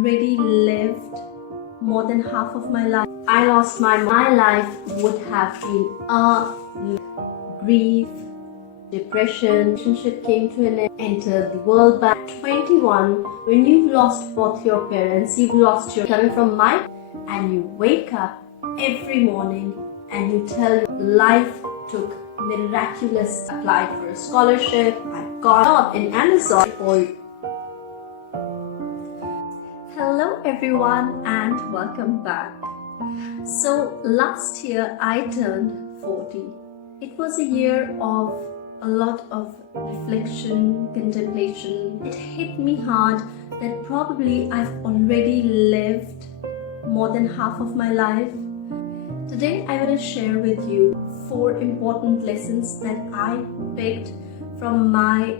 already lived more than half of my life. I lost my life would have been a grief, depression, relationship came to an end, entered the world. By 21, when you've lost both your parents, you've lost your coming from my, and you wake up every morning and you tell your life took miraculous. Applied for a scholarship, I got a job in Amazon. Hello everyone and welcome back. So last year I turned 40. It was a year of a lot of reflection, contemplation. It hit me hard that probably I've already lived more than half of my life. Today I want to share with you 4 important lessons that I picked from my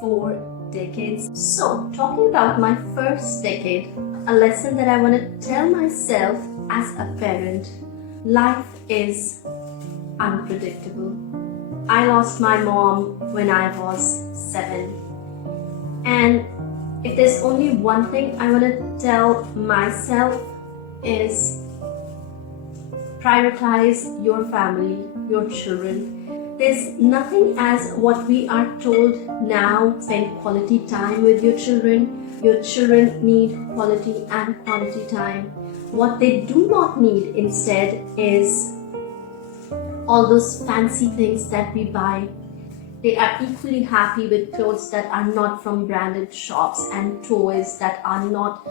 4 decades. So talking about my first decade, a lesson that I want to tell myself as a parent: life is unpredictable. I lost my mom when I was 7, and if there's only one thing I want to tell myself is prioritize your family, your children. There's nothing as what we are told now: spend quality time with your children. Your children need quality and quantity time. What they do not need instead is all those fancy things that we buy. They are equally happy with clothes that are not from branded shops and toys that are not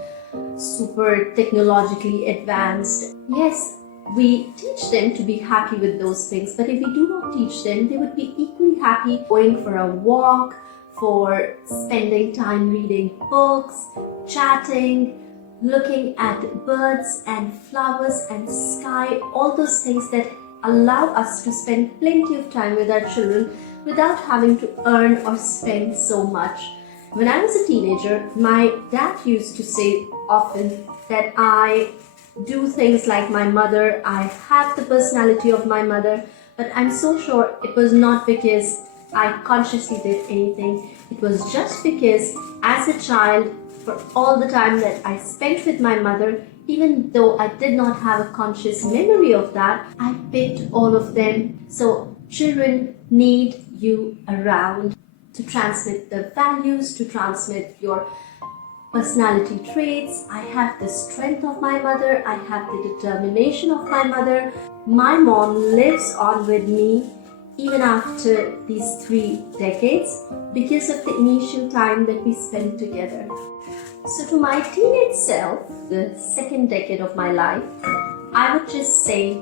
super technologically advanced. Yes, we teach them to be happy with those things, but if we do not teach them, they would be equally happy going for a walk, for spending time reading books, chatting, looking at birds and flowers and sky, all those things that allow us to spend plenty of time with our children without having to earn or spend so much. When I was a teenager, my dad used to say often that I do things like my mother, I have the personality of my mother, but I'm so sure it was not because I consciously did anything. It was just because as a child, for all the time that I spent with my mother, even though I did not have a conscious memory of that, I picked all of them. So children need you around to transmit the values, to transmit your personality traits. I have the strength of my mother. I have the determination of my mother. My mom lives on with me even after these 3 decades because of the initial time that we spent together. So to my teenage self, the second decade of my life, I would just say,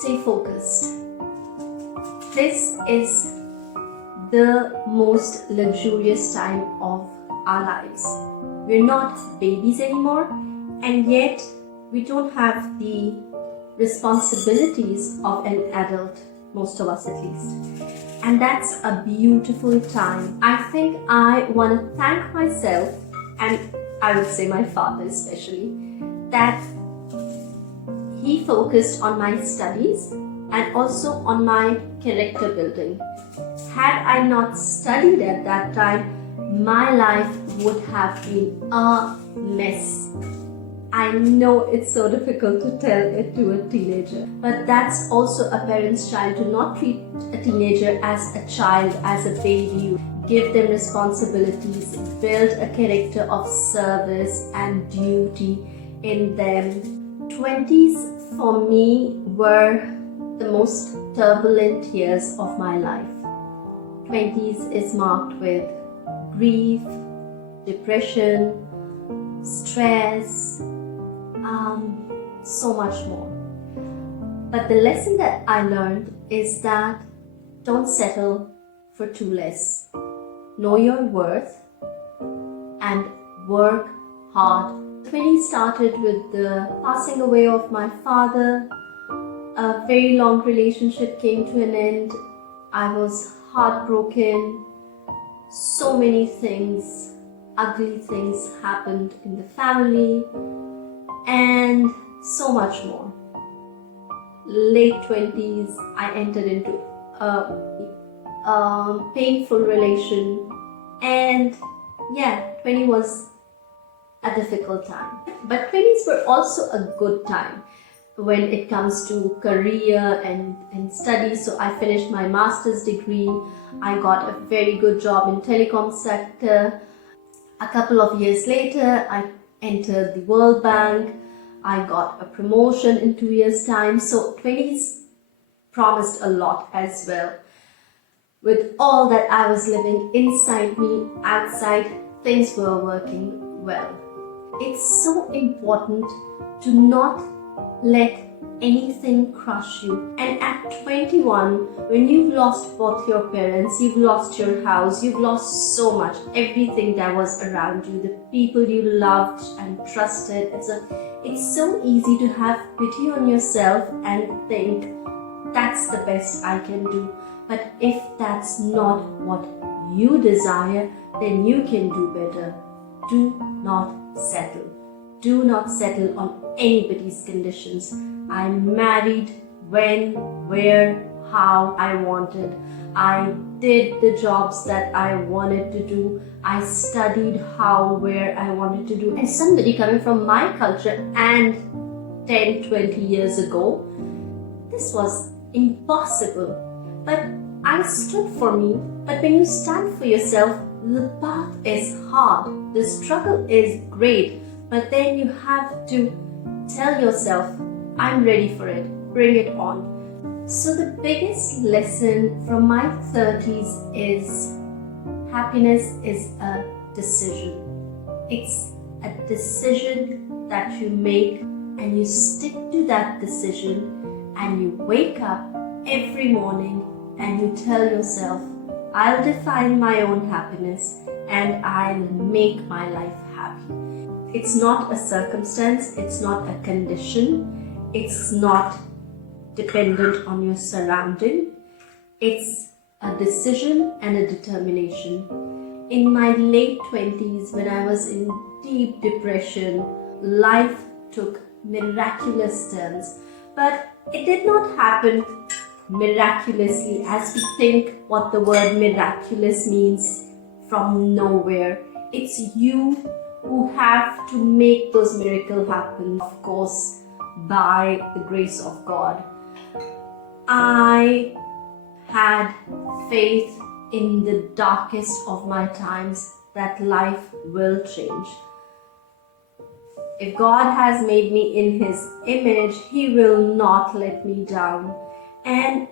stay focused. This is the most luxurious time of our lives. We're not babies anymore, and yet we don't have the responsibilities of an adult, most of us at least. And that's a beautiful time. I think I want to thank myself, and I would say my father especially, that he focused on my studies and also on my character building. Had I not studied at that time, my life would have been a mess. I know it's so difficult to tell it to a teenager, but that's also a parent's child, to not treat a teenager as a child, as a baby. Give them responsibilities, build a character of service and duty in them. 20s for me were the most turbulent years of my life. 20s is marked with grief, depression, stress, so much more. But the lesson that I learned is that don't settle for too less. Know your worth and work hard. 20 started with the passing away of my father. A very long relationship came to an end. I was heartbroken. So many things, ugly things happened in the family, and so much more. Late 20s, I entered into a painful relation, and 20 was a difficult time. But 20s were also a good time when it comes to career and studies. So I finished my master's degree. I got a very good job in telecom sector. A couple of years later, I entered the World Bank. I got a promotion in 2 years' time. So 20s promised a lot as well. With all that I was living inside me, outside, things were working well. It's so important to not let anything crush you. And at 21, when you've lost both your parents, you've lost your house, you've lost so much, everything that was around you, the people you loved and trusted, it's so easy to have pity on yourself and think, that's the best I can do. But if that's not what you desire, then you can do better. Do not settle. Do not settle on anybody's conditions. I married when, where, how I wanted. I did the jobs that I wanted to do. I studied how, where I wanted to do. And somebody coming from my culture and 10, 20 years ago, this was impossible. But I stood for me. But when you stand for yourself, the path is hard. The struggle is great. But then you have to tell yourself, I'm ready for it. Bring it on. So the biggest lesson from my 30s is happiness is a decision. It's a decision that you make and you stick to that decision and you wake up every morning and you tell yourself, I'll define my own happiness and I'll make my life happy. It's not a circumstance, it's not a condition, it's not dependent on your surrounding. It's a decision and a determination. In my late 20s, when I was in deep depression, life took miraculous turns. But it did not happen miraculously as we think what the word miraculous means, from nowhere. It's you who have to make those miracles happen, of course, by the grace of God. I had faith in the darkest of my times that life will change. If God has made me in His image, He will not let me down. And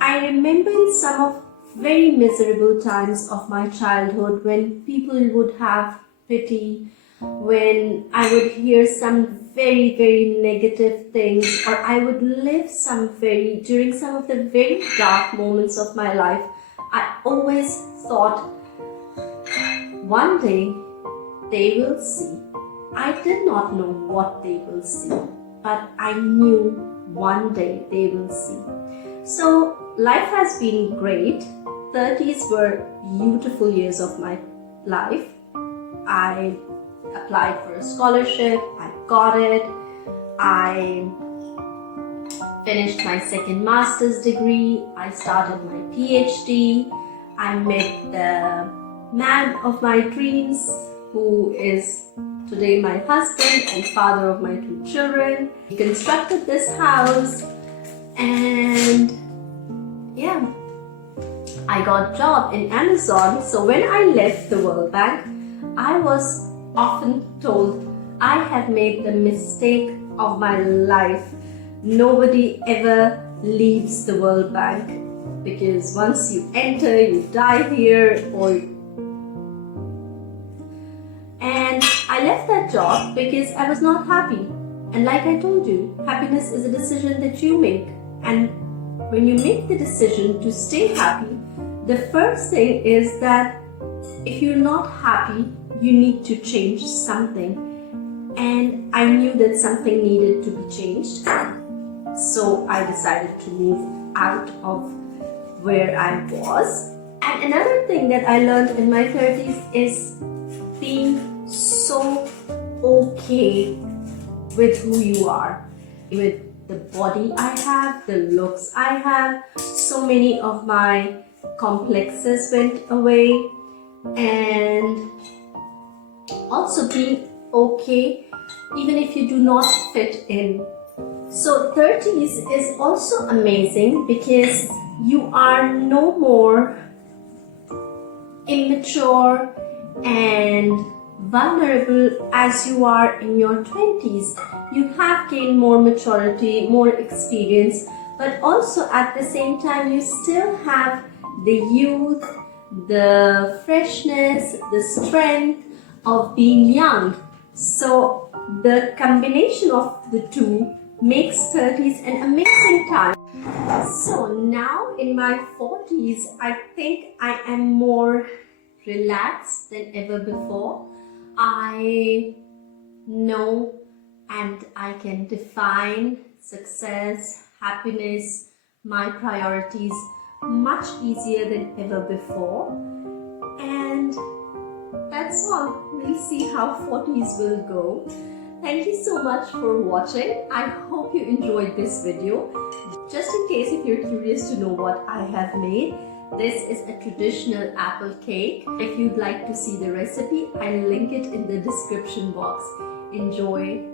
I remember in some of very miserable times of my childhood when people would have pity, when I would hear some very, very negative things, or I would live during some of the very dark moments of my life, I always thought, one day they will see. I did not know what they will see, but I knew one day they will see. So life has been great. 30s were beautiful years of my life. I applied for a scholarship, I got it. I finished my second master's degree. I started my PhD. I met the man of my dreams, who is today my husband and father of my 2 children. We constructed this house and I got a job in Amazon. So when I left the World Bank, I was often told I had made the mistake of my life. Nobody ever leaves the World Bank because once you enter, you die here. And I left that job because I was not happy. And like I told you, happiness is a decision that you make. And when you make the decision to stay happy, the first thing is that if you're not happy, you need to change something. And I knew that something needed to be changed. So I decided to move out of where I was. And another thing that I learned in my 30s is being so okay with who you are, with the body I have, the looks I have. So many of my complexes went away, and also being okay, even if you do not fit in. So 30s is also amazing because you are no more immature and vulnerable as you are in your 20s. You have gained more maturity, more experience, but also at the same time you still have the youth, the freshness, the strength of being young. So the combination of the two makes 30s an amazing time. So now in my 40s, I think I am more relaxed than ever before. I know and I can define success, happiness, my priorities much easier than ever before. And that's all. We'll see how 40s will go. Thank you so much for watching. I hope you enjoyed this video. Just in case if you're curious to know what I have made, this is a traditional apple cake. If you'd like to see the recipe, I'll link it in the description box. Enjoy.